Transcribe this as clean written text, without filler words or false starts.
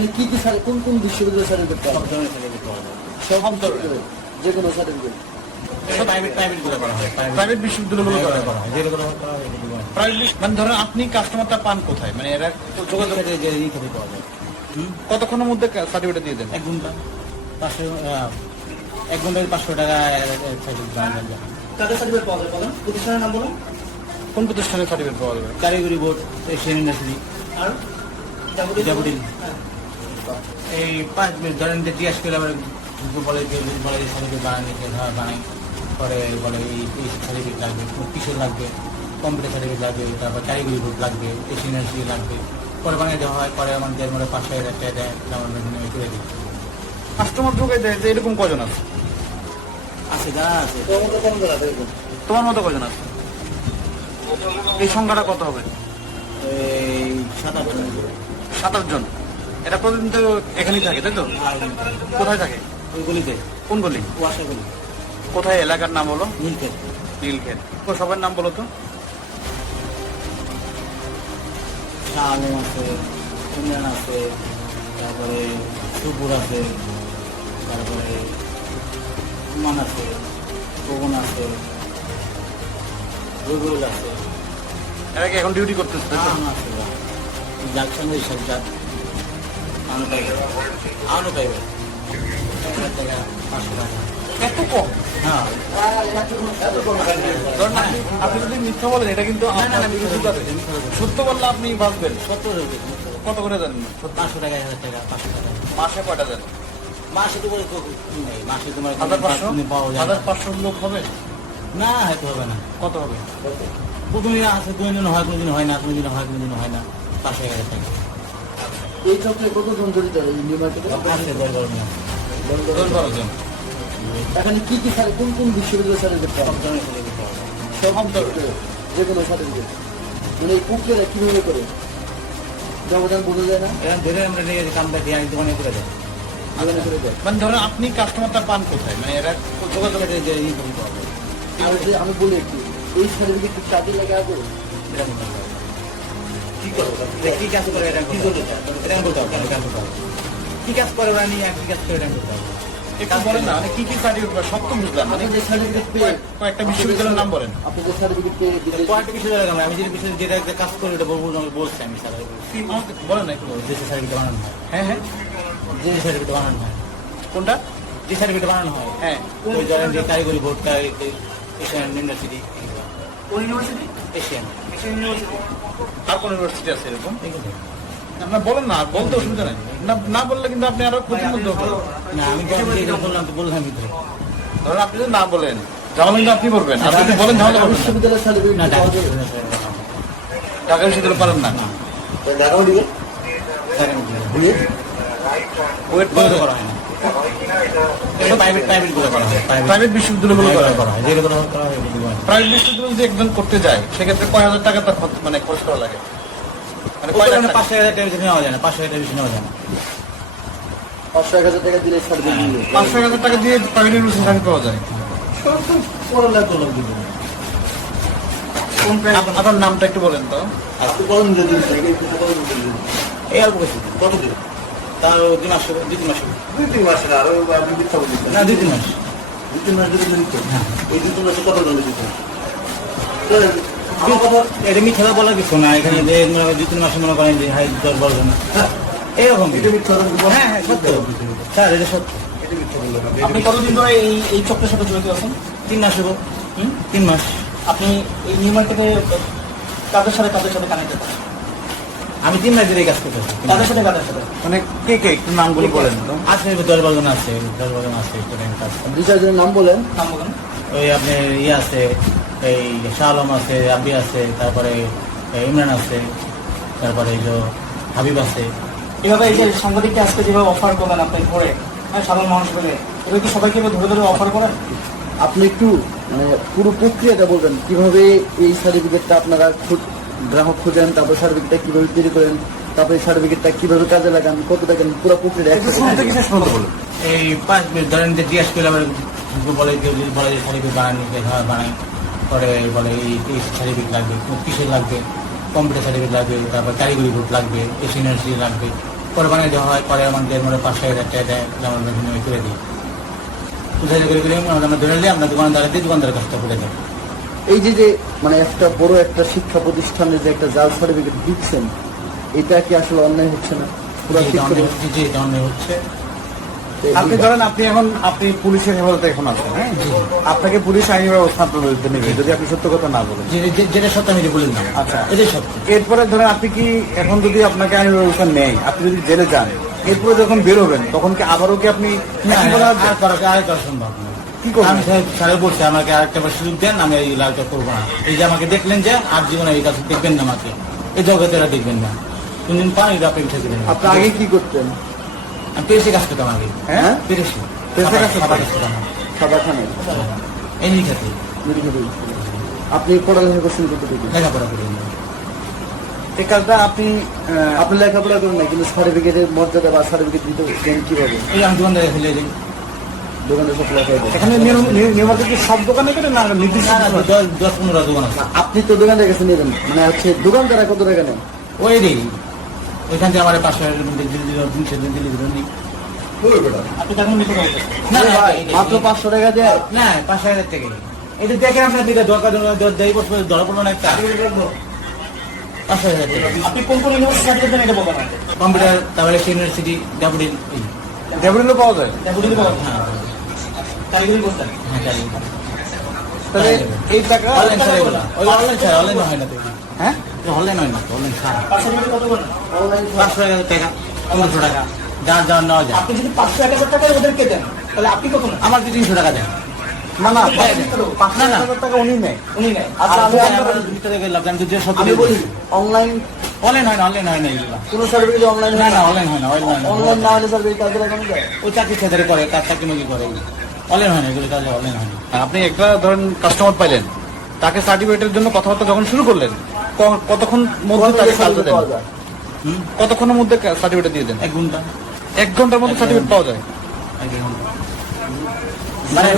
এখানে কি কি কোন কোন বিশ্ববিদ্যালয় সার্টিফিকেট পাওয়া সব ধরনের সার্টিফিকেট পাওয়া যায়। সব ধরনের যে কোনো সার্টিফিকেট প্রাইভেটগুলো করা হয়, প্রাইভেট বিশ্ববিদ্যালয়গুলো করা হয়, যেগুলো করা হয় এগুলো করা হয়। প্রাইভেট মানে ধরেন আপনি কাস্টমারটা পান কোথায়, মানে এরা যোগাযোগ যে ই থেকে পাওয়া যায়। কতক্ষণের মধ্যে সার্টিফিকেট দিয়ে দেন? 1 ঘন্টা 500 1 ঘন্টায় 500 টাকা সার্টিফিকেট পাওয়া যায়। কাদের সার্টিফিকেট পাওয়া যায় বলেন, প্রতিষ্ঠানের নাম বলেন। কোন প্রতিষ্ঠানের সার্টিফিকেট পাওয়া যাবে? কারিগরি বোর্ড, এশিয়ান ইউনিভার্সিটি, আর জাবুডিন। এই 5 মিনিট ধরেন যে জিজ্ঞেস করে আবার বলে যে সার্টিফিকেট বানাই পরে বলে এই সার্টিফিকেট লাগবে, কিসের লাগবে, কম্পিউটার সার্টিফিকেট লাগবে, তারপর কারিগরি বোর্ড লাগবে, এশিয়ান ইউনিভার্সিটি লাগবে, পরে বানিয়ে দেওয়া হয়। পরে আমাদের 5,000 টাকা দেয়, আমরা করে দিই। কাস্টমার ঢুকে যায় যে এরকম কজন আছে? আছে যারা আছে তোমার মতো কোন জায়গা থেকে? তোমার মতো কজন আছে? এই সংখ্যাটা কত হবে? এই 7-8 জন। 7-8 জন। এটা প্রতিদিন তো এখানেই থাকে, তাই তো? কোথায় থাকে? ওই গলিতে কোন গলি? ওয়াশা গলি, কোথায় এলাকার নাম হলো? নীলক্ষেত। নীলক্ষেত। সবার নাম বলো তো। শাহ আলম আছে, ইমরান আছে, তারপরে সুপুর আছে, তারপরে উমান আছে, পবন আছে, রবিউল আছে, এরা কি এখন ডিউটি করতেছে, তাই তো? আছে যার সঙ্গে সব যার আনো পাইবে 1,000 টাকা 500 টাকা। এত কম? হ্যাঁ, ধরুন আপনি যদি মিথ্যা বলেন এটা কিন্তু আপনার বিরুদ্ধে যাবে। সত্য বললে আপনি বাঁচবেন। 70 কত করে দেন? 500 টাকা, 1,000 টাকা, 500 টাকা। মাসে কয়টা দেন? মাসে তো বলে নেই, মাসে তোমার 1,500? পাওয়া যায় না। 1,500 লোক হবে? না, হয়তো হবে না। কত হবে? প্রথমদিন আছে, কোনদিন হয়, কোনদিন হয় না, কোনদিন হয়, কোনদিন হয় না। 5,000 টাকা এই চক্রে কতজন জড়িত এই নিউ মার্কেটে? আছে, 10-12 জন। 10-12 জন। এখানে কি কি কোন কোন বিশ্ববিদ্যালয় সার্টিফিকেট পাওয়া সব ধরনের সার্টিফিকেট পাওয়া যায়। সব ধরনের যে কোনো সার্টিফিকেট, মানে এই প্রক্রিয়াটা কিভাবে করে ব্যবধান বোঝা যায় না, এরকম ধরে আমরা নিয়ে কামটা দিয়ে আমি দোকানে করে দেয়। আলাদা করে দেয়। মানে ধরেন আপনি কাস্টমারটা পান কোথায়, মানে এরা যোগাযোগ যে ই করে পাওয়া যায়। আর যে আমি বলি একটু, এই সার্টিফিকেট কি কাজে লাগে আগে? এরকম করতে হবে। কি কাজ করে এটা কি করতে চায়? এরকম করতে হবে, এরকম করতে হবে। কি কাজ করে ওরা নিয়ে কি কাজ করে এরকম করতে হবে। একটু বলেন না, মানে কি কি সার্টিফিকেট? সব তো বুঝলাম, মানে আপনি যে সার্টিফিকেট পেয়ে কয়েকটা বিশ্ববিদ্যালয়ের নাম বলেন। আপনি যে সার্টিফিকেট পেয়ে বিদেশ কয়েকটা বিষয় জায়গা আমি যেটা বিষয়ে যেটা একটা কাজ করে ওটা বলবো, বলছি আমি স্যার কি আমাকে বলেন না একটু। দেশের সার্টিফিকেট বানানো হয়, হ্যাঁ হ্যাঁ, যে সার্টিফিকেট বানানো হয়, কোনটা? যে সার্টিফিকেট বানানো হয়, হ্যাঁ, ওই ধরেন যে কারিগরি বোর্ড, এশিয়ান ইউনিভার্সিটি, কোন ইউনিভার্সিটি? এশিয়ান আর কোন ইউনিভার্সিটি আছে এরকম? এগুলো। আপনার বলেন না, বলতে অসুবিধা নেই। না না বললে কিন্তু আপনি আরো ক্ষতির মধ্যে হবেন। না, আমি বললাম তো বললামই তো। ধরেন আপনি যদি না বলেন তাহলে কিন্তু আপনি করবেন, আপনি যদি বলেন তাহলে করবেন না। বিশ্ববিদ্যালয় সার্টিফিকেট না, পাওয়া যাবে? ঢাকা বিশ্ববিদ্যালয় পারেন না। ঢাকাও দিবে? দিয়ে ওয়েট বলতে করা হয় না। এটা প্রাইভেট গুলো করা হয়, প্রাইভেট বিশ্ববিদ্যালয়গুলো করে। করা হয়, যেগুলো করা হয় ওগুলো করা হয়। প্রাইভেট বিশ্ববিদ্যালয় যদি একজন করতে যায় সেক্ষেত্রে কয় হাজার টাকা তার মানে খরচ করা লাগে? মানে কয় লাখ ওখানে টাকা? 5,000 টাকা বেশি নেওয়া যায় না, 5,000 টাকা বেশি নেওয়া যায় না। 500-1,000 টাকা দিলে সার্টিফিকেট দিবে। 500,000 টাকা দিয়ে প্রাইভেট ইউনিভার্সিটি চাকরি পাওয়া যায়। পড়ালেখা করলাম দিবে। আপনার নামটা একটু বলেন তো। আপনি কত দিন যদি একটু কত দিন দিবেন? এই অল্প কিছু, কতদিন? তার 2 মাস হবে, 2-3 মাস হবে। 2-3 মাস না, আরো আপনি মিথ্যা বলছেন। না, 2-3 মাস। 2-3 মাস যদি দিতে, হ্যাঁ। এই 2-3 মাসে কত জন দিতে? আমার কথা এটা মিথ্যা বলার কিছু না, এখানে যে 2-3 মাসে মনে করেন যে 10-12 জন এরকম। এটা মিথ্যা কথা বলবো। হ্যাঁ হ্যাঁ, সত্য স্যার, এটা সত্য। এটা মিথ্যা বললাম না। আপনি কতদিন ধরে এই চক্রের সাথে জড়িত আছেন? 3 মাস হবো। 3 মাস। আপনি এই নিউ মার্কেটে কাদের সাথে কানেক্টেড? আমি 3 মাস ধরে এই কাজ করতেছি। কাদের সাথে মানে কে কে একটু নামগুলি বলেন তো। আছে 10-12 জন আছে, 10-12 জন আছে student কাজ। 2-4 জনের নাম বলেন। নাম বলেন। ওই আপনার ইয়ে আছে, এই শাহ আলম আছে, আব্বি আছে, তারপরে ইমরান আছে, তারপরে এই যে হাবিব আছে। এভাবে এই যে সাংবাদিককে আজকে যেভাবে অফার করলেন আপনি ঘরে, হ্যাঁ, সাধারণ মানুষ বলে এবার কি সবাইকে এবার ধরে ধরে অফার করেন? আপনি একটু মানে পুরো প্রক্রিয়াটা বলবেন, কিভাবে এই সার্টিফিকেটটা আপনারা গ্রাহক খুঁজেন, তারপর সার্টিফিকেটটা কিভাবে তৈরি করেন, তারপরে সার্টিফিকেটটা কিভাবে কাজে লাগান, কত টাকা নেন, পুরো প্রক্রিয়াটা একটু শুরু থেকে শেষ পর্যন্ত বলুন। এই 5 মিনিট ধরেন যে জিজ্ঞেস করলে আবার বলে কেউ যদি বলে যে সার্টিফিকেট বানানি, হ্যাঁ বানাই, পরে বলে এই সার্টিফিকেট লাগবে, কিসের লাগবে, কম্পিউটার সার্টিফিকেট লাগবে, তারপর কারিগরি বোর্ড লাগবে, এশিয়ান ইউনিভার্সিটি লাগবে, পরে বানিয়ে দেওয়া হয়, পরে আমাদের মনে 5,000 টাকা দেয়, আমরা বিনিময় করে দিই। কোথায় করে করে আমরা ধরে নিলে আমরা দোকানদারে দিই, দোকানদারের কাজটা করে দেয়। এই যে মানে একটা বড় একটা শিক্ষা প্রতিষ্ঠানে যে একটা জাল সার্টিফিকেট দিচ্ছেন, এটা কি আসলে অন্যায় হচ্ছে না? পুরো শিক্ষা প্রতিষ্ঠান- জি, এটা অন্যায় হচ্ছে। আপনি ধরেন আপনি পুলিশের হেফাজতে এখন আছেন, হ্যাঁ? আপনাকে পুলিশ আইনি ব্যবস্থা আপনার বিরুদ্ধে নেবে যদি আপনি সত্য কথা না বলেন। যেটা সত্য আমি এটা বললাম। আচ্ছা। এটাই সত্য। এরপরে ধরেন আপনি কি এখন যদি আপনাকে আইনি ব্যবস্থা নেয়, আপনি যদি জেলে যান, এরপরে যখন বেরোবেন তখন কি আবারও কি আপনি না, একই বলা হবে? আর করা সম্ভব না। কি করবেন? আমি স্যারে বলছি আমাকে আরেকটা বার সুযোগ দেন, আমি এই লালটা করবো না। এই যে আমাকে দেখলেন যে আর জীবনে এই কাজ দেখবেন না, আমাকে এই জগতে এরা দেখবেন না। কোনদিন পানি আপনি উঠে দিলেন। আপনি আগে কি করতেন? আমি পেরেছি কাজ করতাম আগে। হ্যাঁ? পেরেছি পেরেছে কাজ করতাম? সাদাখানে এই ক্ষেত্রে মেডিকেল স্কুলে। আপনি পড়ালেখা করছেন কত থেকে? লেখাপড়া করি। এই কাজটা আপনি আপনি লেখাপড়া করেন না, কিন্তু সার্টিফিকেটের মর্যাদা বা সার্টিফিকেট দিতে দেন কিভাবে? এই আমি দোকানদারে ফেলে দিই। দোকানে সব লেখা দেয়। এখানে নিয়মিত কি সব দোকানে করে না নির্দিষ্ট না, 10-15 দোকান আছে। আপনি তো দোকানদার কাছে নেবেন, মানে হচ্ছে দোকানদারা কত টাকা নেন? ওই রে ওইখান থেকে আমার 500 দিল 300 দিল নি। আপনি তখন নিতে পারবেন না না, মাত্র 500 টাকা দেয়। না 5,000 থেকে এটা দেখেন আপনার দিকে দরকার দেয় বছর ধরা পড়লো না একটা 5,000 টাকা। আপনি কোন কোন ইউনিভার্সিটি সার্টিফিকেট দেন এটা বলবেন না কম্পিউটার তারপরে ইউনিভার্সিটি ডাবুডিন। ডেভেলপও পাওয়া যায়। বুঝতে পারবেন হ্যাঁ কারিগরি করতেন হ্যাঁ জানি। তাহলে এই টাকা অনলাইন ছাড়া এগুলা ওই অনলাইন ছাড়া অনলাইন হয় না তো। হ্যাঁ অনলাইন হয় না তো, অনলাইন ছাড়া সার্টিফিকেট কত করেন অনলাইন 500 টাকা 1500 টাকা যার যার নেওয়া যায়। আপনি যদি 500-1000 টাকা ওদেরকে দেন তাহলে আপনি কত নেন আমার 300 টাকা দেন। না না দেয়, দেয়। 5,000 টাকা উনি নেয়। উনি নেন আচ্ছা, আমি আমি আপনার- 200 টাকা লাভ যে সব আমি বলি অনলাইন অনলাইন হয় না, অনলাইন হয় না এগুলা। কোন সার্টিফিকেট অনলাইন না না অনলাইন হয় না, অনলাইন অনলাইন না হলে সার্টিফিকেট কাজে লাগানো যায়? ওই চাকরি ছেড়ে করে কাজ চাকরি মুখী করে অনলাইন হয় না এগুলো, তাহলে অনলাইন হয় না। আপনি একটা ধরেন কাস্টমার পাইলেন, তাকে সার্টিফিকেটের জন্য কথাবার্তা যখন শুরু করলেন, কতক্ষণ মধ্যে তাকে কাজটা দেন? পাওয়া যায়? হুম, কতক্ষণের মধ্যে সার্টিফিকেট দিয়ে দেন? 1 ঘন্টা 1 ঘন্টার মধ্যে সার্টিফিকেট পাওয়া যায়। 1 ঘন্টা মানে